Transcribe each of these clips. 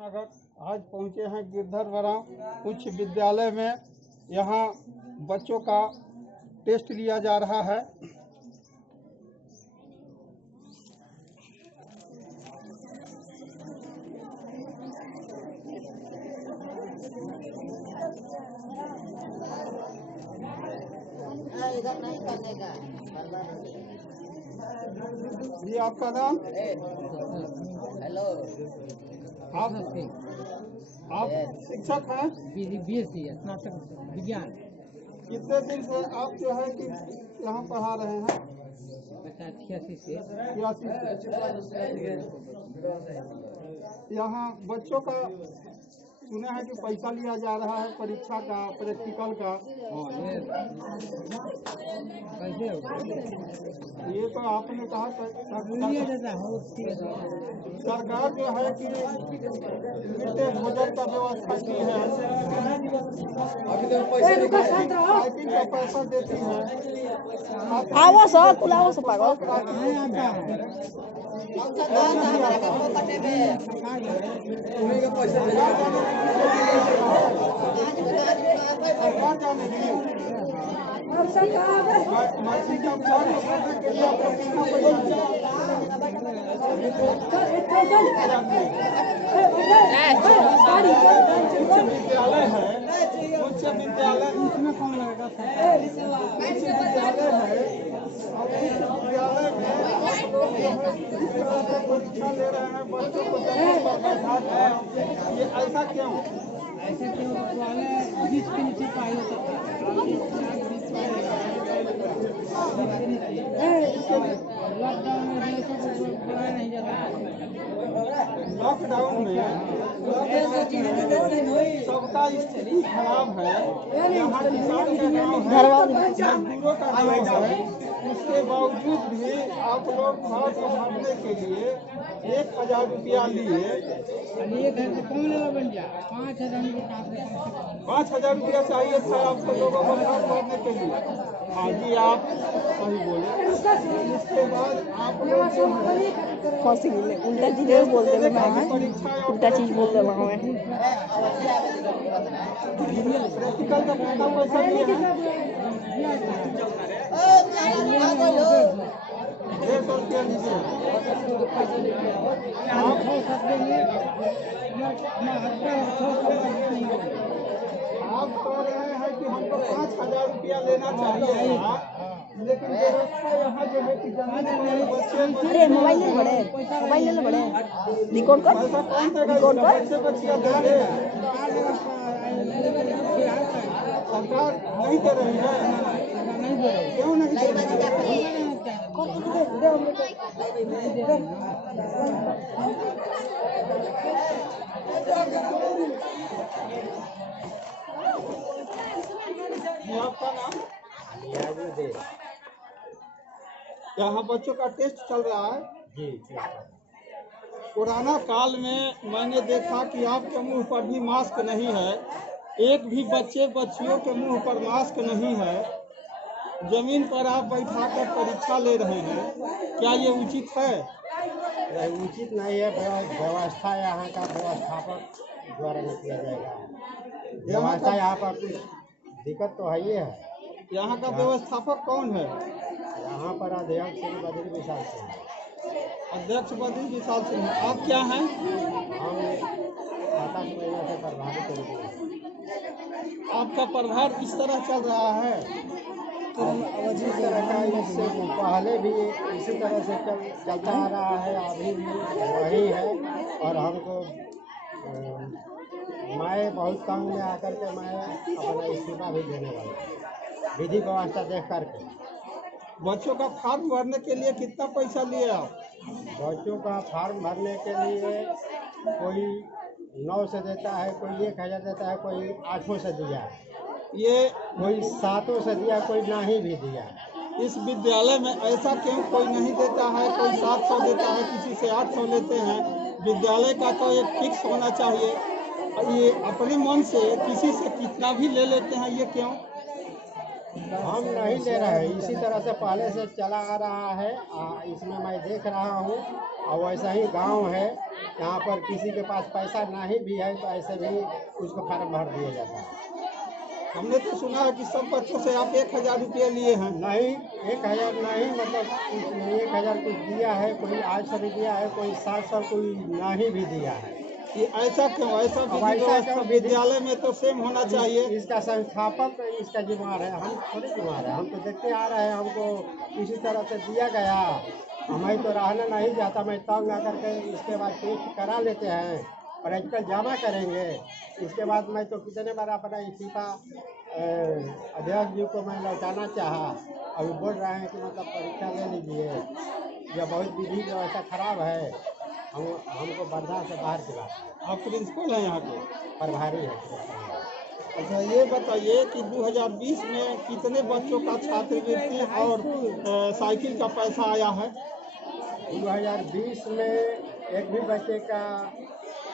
नगर आज पहुंचे हैं गिरधरवराम उच्च विद्यालय में। यहाँ बच्चों का टेस्ट लिया जा रहा है। इधर नहीं करने का। जी आपका नाम? हेलो, आप शिक्षक हैं? BSc स्नातक विज्ञान। कितने दिन से आप जो है कि यहाँ पढ़ा रहे हैं? 86 से। यहाँ बच्चों का सुना है कि पैसा लिया जा रहा है परीक्षा का, प्रैक्टिकल का। कैसे होगा? ये तो आपने कहा सरकार जो है कि मिड डे भोजन का व्यवस्था की है, साइकिल का पैसा देती है। आवाज सर कुलाओ से पागल विद्यालय है, उच्च विद्यालय उसमें कौन लगेगा? उच्च विद्यालय है और उच्च विद्यालय में परीक्षा ले रहे हैं बच्चों को जमीन पर बैठा है। ये ऐसा क्यों? ऐसे क्यों? वाले बीच के नीचे पाई हो सकता है। लॉकडाउन में पढ़ाया नहीं जाता। लॉकडाउन में सबका स्थिति खराब है। यहाँ किसान का गाँव है, मजदूरों का गाँव है, उसके बावजूद भी आप लोग फॉर्म भरने के लिए 1000 रुपया लिए। 1 घर से कम लेगा बन जा 5000 रुपया चाहिए था आपको लोगों को फॉर्म भरने के लिए। हाँ जी, आप सही बोले। इसके बाद आप लोग जो है कौन सी बोले उल्टा चीज बोलते हैं, उल्टा चीज बोलते हैं। प्रैक्टिकल का कितना पैसा दिया है? 150 रुपया लीजिए। आप कह रहे हैं कि हमको 5000 रुपया लेना चाहिए, लेकिन व्यवस्था यहाँ जो है कि अरे मोबाइल ले बड़े, मोबाइल ले बड़े, रिकॉर्ड कर, रिकॉर्ड कर। बच्चियाँ देंगे, सरकार नहीं दे रही है। क्यों नहीं दे रही है? आपका नाम? यहाँ बच्चों का टेस्ट चल रहा है। कोरोना काल में मैंने देखा कि आपके मुंह पर भी मास्क नहीं है, एक भी बच्चियों के मुंह पर मास्क नहीं है। जमीन पर आप बैठाकर परीक्षा ले रहे हैं, क्या ये उचित है? उचित नहीं है। व्यवस्था यहाँ का व्यवस्थापक द्वारा नहीं किया जाएगा। व्यवस्था यहाँ पर कुछ दिक्कत तो है ही है। यहाँ का व्यवस्थापक कौन है? यहाँ पर अध्यक्ष बद्री विशाल सिंह। अध्यक्ष बद्री विशाल सिंह। आप क्या हैं? हम 7 महीने से प्रभावित हो गए। आपका प्रभार इस तरह चल रहा है? इसी तरह का इससे पहले भी इसी तरह से चलता आ रहा है, अभी भी वही है। और हमको मैं बहुत तंग में आकर के मैं अपना इस्तीफा भी देने वाला, विधि व्यवस्था देख करके। बच्चों का फॉर्म भरने के लिए कितना पैसा लिए आप? बच्चों का फॉर्म भरने के लिए कोई 9 से देता है, कोई 1000 देता है, कोई 8 से दिया, ये कोई 7 से दिया, कोई नहीं भी दिया। इस विद्यालय में ऐसा क्यों कोई नहीं देता है? कोई 700 देता है, किसी से 800 लेते हैं। विद्यालय का तो एक फिक्स होना चाहिए। ये अपने मन से किसी से कितना भी ले लेते हैं, ये क्यों? हम नहीं ले रहे हैं, इसी तरह से पहले से चला आ रहा है। इसमें मैं देख रहा हूँ और वैसा ही गांव है, यहाँ पर किसी के पास पैसा नहीं भी है तो ऐसे भी उसको फार्म भर दिया जाता है। हमने तो सुना है कि सब बच्चों से आप 1000 रुपया लिए हैं। नहीं, 1000 नहीं, मतलब 1000 कुछ दिया है, कोई 800 भी दिया है, कोई 700, कोई नहीं भी दिया है। ये ऐसा क्यों? ऐसा अब ऐसा क्यों? विद्यालय में तो सेम होना चाहिए। इसका संस्थापक इसका जिम्मेवार है, हम थोड़ी जिम्मेवार है। हम तो देखते आ रहे हैं, हमको इसी तरह से दिया गया। मैं तो रहना नहीं चाहता, मैं तंग आकर के इसके बाद टेस्ट करा लेते हैं, प्रैक्टिकल जमा करेंगे। इसके बाद मैं तो कितने बार अपना इस्तीफा अध्यक्ष जी को मैं लौटाना चाहा, अभी बोल रहे हैं कि मतलब परीक्षा ले लीजिए, यह बहुत विधि व्यवस्था खराब है, हमको बर्दाश्त से बाहर की बात है। आप प्रिंसिपल हैं यहाँ के? प्रभारी है। अच्छा, ये बताइए कि 2020 में कितने बच्चों का छात्रवृत्ति और साइकिल का पैसा आया है? 2020 में एक भी बच्चे का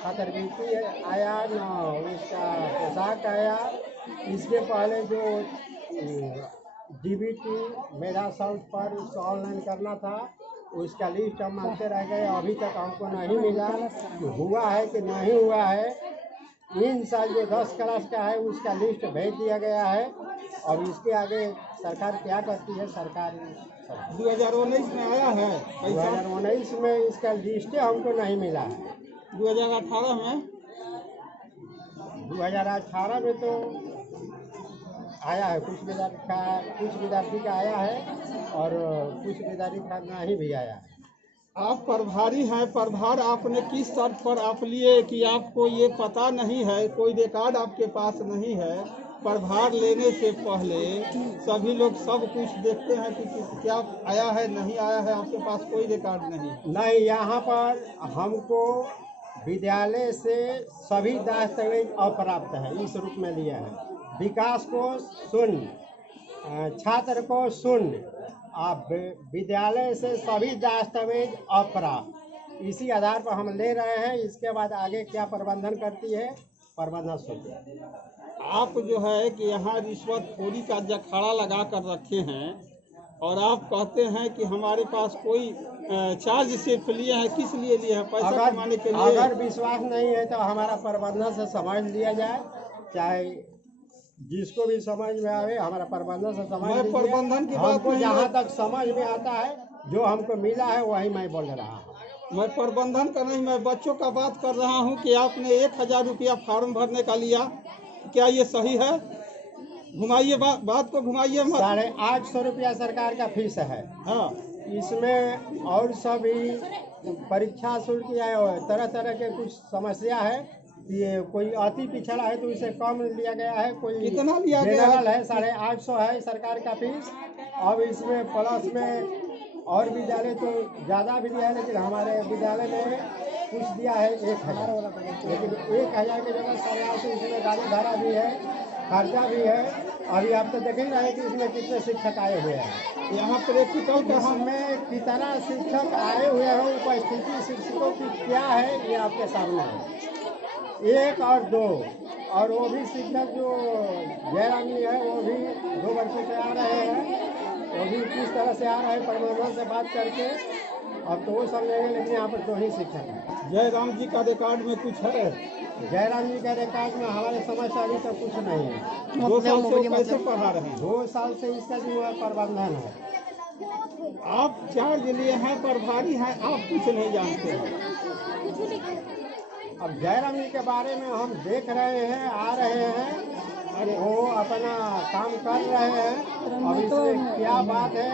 छात्रवृत्ति आया न उसका पोशाक आया। इसके पहले जो डीबीटी मेरा साउथ पर उसको ऑनलाइन करना था, उसका लिस्ट हम मांगते रह गए, अभी तक हमको नहीं मिला कि हुआ है कि नहीं हुआ है। इन साल जो 10 क्लास का है उसका लिस्ट भेज दिया गया है। अब इसके आगे सरकार क्या करती है, सरकार 2019 में आया है पैसा? 2019 में इसका लिस्ट हमको नहीं मिला है। 2018 में? 2018 में तो आया है, कुछ विद्यार्थी का आया है और कुछ विद्यार्थी का नहीं भी आया है। आप प्रभारी हैं, प्रभार आपने किस शर्त पर आप लिए कि आपको ये पता नहीं है, कोई रिकॉर्ड आपके पास नहीं है? प्रभार लेने से पहले सभी लोग सब कुछ देखते हैं कि क्या आया है नहीं आया है, आपके पास कोई रिकॉर्ड नहीं। यहाँ पर हमको विद्यालय से सभी दस्तावेज अप्राप्त है, इस रूप में लिया है। विकास को शून्य, छात्र को शून्य, आप विद्यालय से सभी दस्तावेज अप्राप्त, इसी आधार पर हम ले रहे हैं। इसके बाद आगे क्या प्रबंधन करती है, प्रबंधन सोचे। आप जो है कि यहाँ रिश्वतखोरी का जखाड़ा लगा कर रखे हैं और आप कहते हैं कि हमारे पास कोई चार्ज सिर्फ लिए हैं। किस लिए लिए हैं? पैसा कमाने के लिए? अगर विश्वास नहीं है तो हमारा प्रबंधन से समझ लिया जाए, चाहे जिसको भी समझ में आवे, हमारा प्रबंधन से समझ लीजिए। प्रबंधन की बात को जहाँ तक समझ में आता है, जो हमको मिला है वही मैं बोल रहा हूँ। मैं प्रबंधन का नहीं, मैं बच्चों का बात कर रहा हूँ कि आपने 1000 रुपया फॉर्म भरने का लिया, क्या ये सही है? घुमाइए बात को, घुमाइए मत। 850 रुपया सरकार का फीस है। हाँ, इसमें और सभी परीक्षा शुल्क या तरह तरह के कुछ समस्या है। ये कोई अति पिछड़ा है तो इसे कम लिया गया है, कोई कितना लिया गया है 850 है सरकार का फीस। अब इसमें प्लस में और विद्यालय तो ज़्यादा भी दिया है, लेकिन हमारे विद्यालय में कुछ दिया है 1000, लेकिन 1000 की जगह 850 इसमें गाड़ी भाड़ा भी है, खर्चा भी है। अभी आप तो देख ही रहे हैं कि इसमें कितने शिक्षक आए हुए हैं। यहाँ प्रैक्टिकल का में कितना शिक्षक आए हुए हैं, उपस्थिति शिक्षकों की क्या है, ये आपके सामने है। 1 और 2, और वो भी शिक्षक जो जयराम जी है वो भी 2 वर्षों से आ रहे हैं, वो भी किस तरह से आ रहे हैं प्रबंधन से बात करके, अब तो वो समझेंगे। लेकिन यहाँ पर 2 ही शिक्षक हैं। जयराम जी का रिकॉर्ड में कुछ है? जयराम जी के रिकॉर्ड में हमारे समझ से अभी तक कुछ नहीं है। 2 साल से वो कैसे पढ़ा रहे हैं? 2 साल से इसका जो है प्रबंधन है। आप चार्ज लिए हैं, प्रभारी हैं, आप कुछ नहीं जानते हैं। अब जयराम जी के बारे में हम देख रहे हैं, आ रहे हैं, अरे वो अपना काम कर रहे हैं। अब इसमें क्या बात है,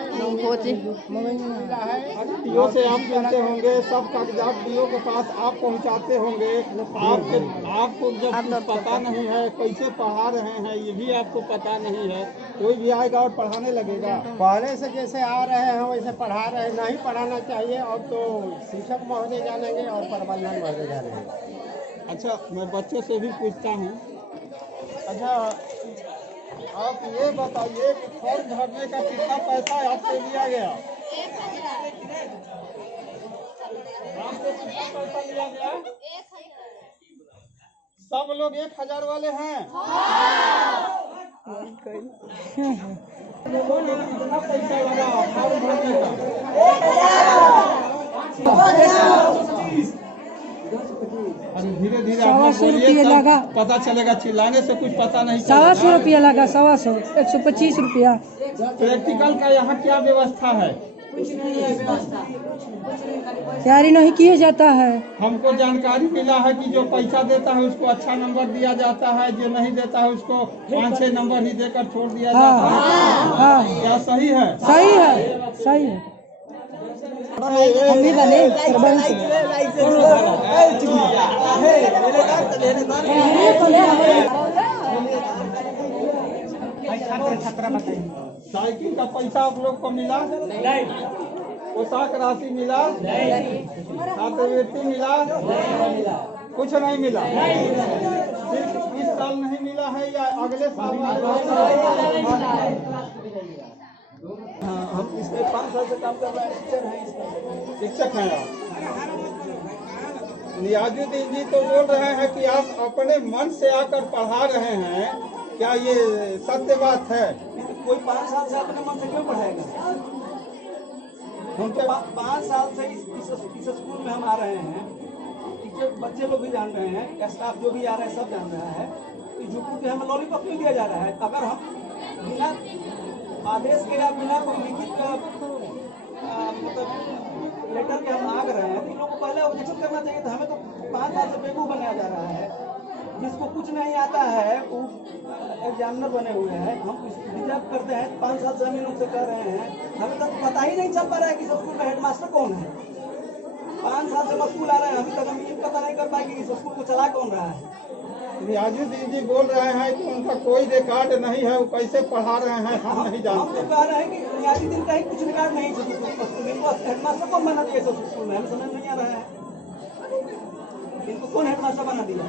मिला है डीओ से आप मिलते होंगे, सब कागजात डीओ के पास आप पहुंचाते होंगे। आपको जब कुछ पता नहीं है, कैसे पढ़ा रहे हैं ये भी आपको पता नहीं है, कोई भी आएगा और पढ़ाने लगेगा। पहले से जैसे आ रहे हैं वैसे पढ़ा रहे हैं, नहीं पढ़ाना चाहिए। अब तो शिक्षक महोदय जानेंगे और प्रबंधन महोदय जानेंगे। अच्छा, मैं बच्चों से भी पूछता हूँ। अच्छा, आप ये बताइए कि फॉर्म भरने का कितना पैसा आपसे लिया गया? आपसे कितना पैसा लिया गया? सब लोग 1000 वाले हैं? कितना पैसा लगा फॉर्म भरने का? अरे धीरे धीरे 125 रुपया लगा। पता चलेगा, चिल्लाने से कुछ पता नहीं 125 रुपया लगा, 125 125 रुपया। प्रैक्टिकल का यहाँ क्या व्यवस्था है? तैयारी नहीं किया जाता है। हमको जानकारी मिला है कि जो पैसा देता है उसको अच्छा नंबर दिया जाता है, जो नहीं देता है उसको 5-6 नंबर ही देकर छोड़ दिया जाता है। हाँ, क्या सही है? सही है, सही है। हम भी बने सरपंच। साइकिल का पैसा आप लोग को मिला? नहीं। पोशाक राशि मिला? नहीं। छात्रवृत्ति मिला? कुछ नहीं मिला। सिर्फ इस साल नहीं मिला है या अगले साल? हाँ, हम इसमें 5 साल से काम कर रहे हैं, शिक्षक हैं आप। नियाजुद्दीन जी तो बोल रहे हैं कि आप अपने मन से आकर पढ़ा रहे हैं, क्या ये सत्य बात है? कोई 5 साल से अपने मन से क्यों पढ़ाएगा? हम तो 5 साल से इस स्कूल में हम आ रहे हैं। टीचर बच्चे लोग भी जान रहे हैं, स्टाफ जो भी आ रहे हैं सब जान रहा है कि जुकू के हमें लॉलीपॉप क्यों दिया जा रहा है। अगर हम बिना आदेश के या बिना कोई लिखित का मतलब लेटर के हम आ रहे हैं तो इन लोगों को पहले ऑब्जेक्शन करना चाहिए था। हमें तो 5 साल से बेवकूफ बनाया जा रहा है। जिसको कुछ नहीं आता है वो एग्जामिनर बने हुए हैं। हम डिजर्व करते हैं। 5 साल से हम इन लोग से कर रहे हैं, हमें तो पता ही नहीं चल पा रहा है कि स्कूल का हेडमास्टर कौन है। 5 साल से स्कूल आ रहे हैं, अभी तक हम ये पता नहीं कर पाए कि इस स्कूल को चला कौन रहा है। नियाजुद्दीन जी बोल रहे हैं कि उनका कोई रिकॉर्ड नहीं है, वो कैसे पढ़ा रहे हैं हम नहीं हम जानते। तो कह रहे हैं कि नियाजुद्दीन का ही कुछ रिकॉर्ड नहीं है। इनको हेडमास्टर कौन बना दिया इस स्कूल में, हमें समझ नहीं आ रहा है। इनको कौन हेडमास्टर बना दिया?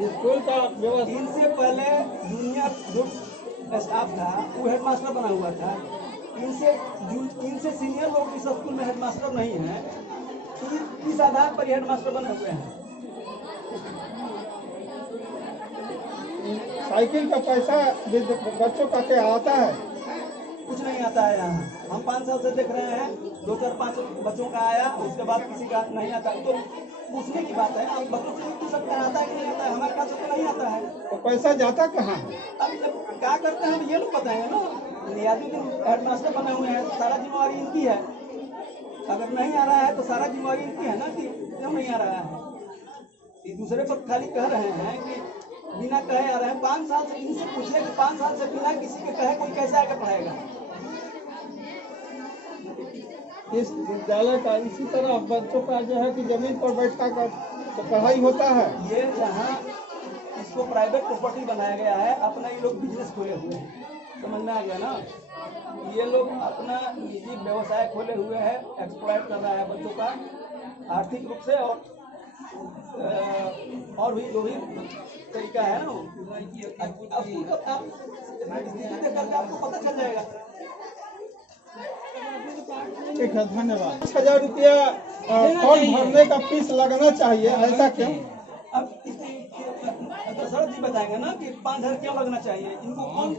स्कूल का व्यवस्था इनसे पहले जूनियर जो स्टाफ था वो हेडमास्टर बना हुआ था। इनसे सीनियर लोग इस स्कूल में हेडमास्टर नहीं है। किस आधार पर हेडमास्टर बने हुए हैं? साइकिल का पैसा बच्चों का क्या आता है? कुछ नहीं आता है यहाँ। हम 5 साल से देख रहे हैं, 2-4-5 बच्चों का आया, उसके बाद किसी का नहीं आता। तो पूछने की बात है, आप बच्चों से पूछ सकते हैं आता है कि नहीं आता है। हमारे पास तो नहीं आता है। तो पैसा जाता कहाँ है? अब क्या करते हैं ये लोग बताएंगे ना। नियाजुद्दीन हेडमास्टर बने हुए हैं, सारा जिम्मेवारी इनकी है। अगर नहीं आ रहा है तो सारा जिम्मेवारी इनकी है ना कि क्यों नहीं आ रहा है। एक दूसरे पर खाली कह रहे हैं कि बिना कहे आ रहे हैं। 5 साल से इनसे पूछिए कि 5 साल से बिना किसी के कहे कोई कैसे आकर पढ़ाएगा। इस विद्यालय का इसी तरह बच्चों का जो है कि जमीन पर बैठा कर तो पढ़ाई होता है। ये जहाँ इसको प्राइवेट प्रॉपर्टी बनाया गया है, अपना ये लोग बिजनेस खोले हुए हैं। समझ में आ गया ना। ये लोग अपना निजी व्यवसाय खोले हुए हैं, एक्सप्लॉइट कर रहा है बच्चों का आर्थिक रूप से। और भी जो भी तरीका है ना, आप देख करके आपको पता चल जाएगा। ठीक है, धन्यवाद। 1000 रुपया फॉर्म भरने का फीस लगना चाहिए, ऐसा क्यों? अब दशरथ जी बताएंगे ना कि 5000 क्यों लगना चाहिए। इनको कौन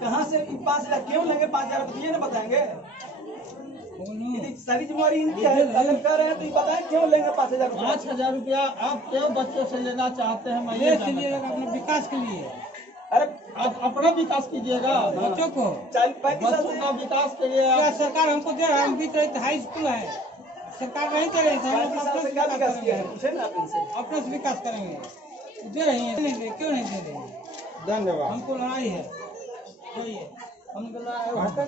कहाँ से 5000 क्यों लेंगे? 5000 ये ना बताएंगे। सारी जिम्मेवारी इनकी है। अगर कह रहे हैं तो ये बताएं क्यों लेंगे 5000 रुपया। 5000 रुपया आप क्यों बच्चों से लेना चाहते हैं? मैं ये अपने विकास के लिए। अरे आप अपना विकास कीजिएगा, बच्चों को 40-35 साल बच्चों से का विकास के लिए क्या आप सरकार हमको दे रहा है? हम भी तो हाई स्कूल है, सरकार नहीं दे रही है। हम 35 साल से क्या विकास किया है पूछे ना आप इनसे। अपने से विकास करेंगे। दे रही है, क्यों नहीं दे रही है? धन्यवाद। हमको लड़ाई है, हमको लड़ाई